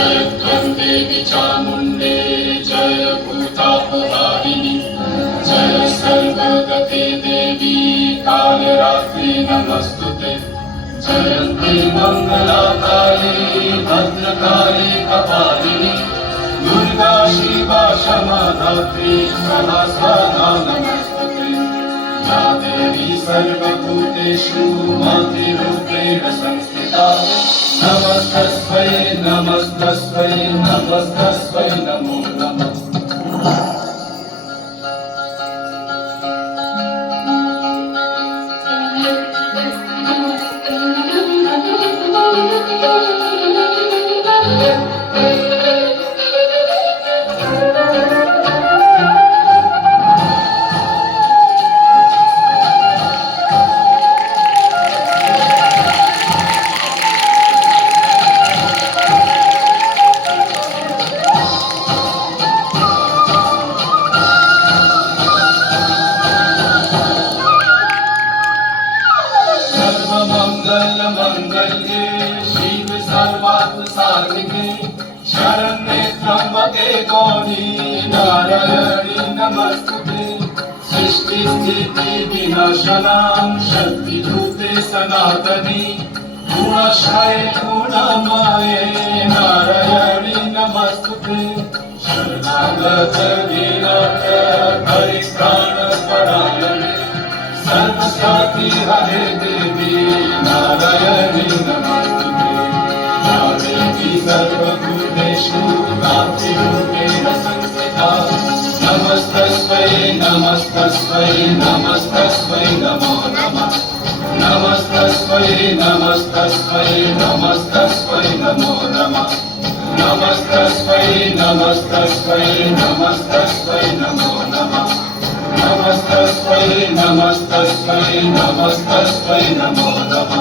जय देवी चामुण्डे जय भूतापहारिणि जय सर्वगते देवी कालरात्रि नमस्तुते जयन्ते मङ्गलाकाले भद्रकाले कपालिनि दुर्गा शिवा क्षमा धात्री सहस्रनामा नमस्तुते या देवी सर्वभूतेषु मातृरूपेण संस्थिता नमस्तस्मै नमस्तस्मै नमस्तस्मै नमो नमः मंगल्ये शिव सर्वार्थ साधिके शरण्ये त्र्यंबके गौरी नारायणी नमस्तुते सृष्टि स्थिति विनाशनां शक्तिभूते सनातनी गुणक्षये गुणमये नारायणी नमस्तुते शरणागत दीनार्थ परित्राणपरायणे सर्वशक्ति हरे देवी नारायणी नमस्तुते या देवी सर्वभूतेषु मातृरूपेण संस्थिता नमस्तस्मै नमस्तस्मै नमस्तस्मै नमो नमः नमस्तस्मै नमस्तस्मै नमस्तस्मै नमो नमः नमस्तस्मै नमस्तस्मै नमस्तस्मै नमो नमः नमस्तस्मै नमस्तस्मै नमस्तस्मै नमो नमः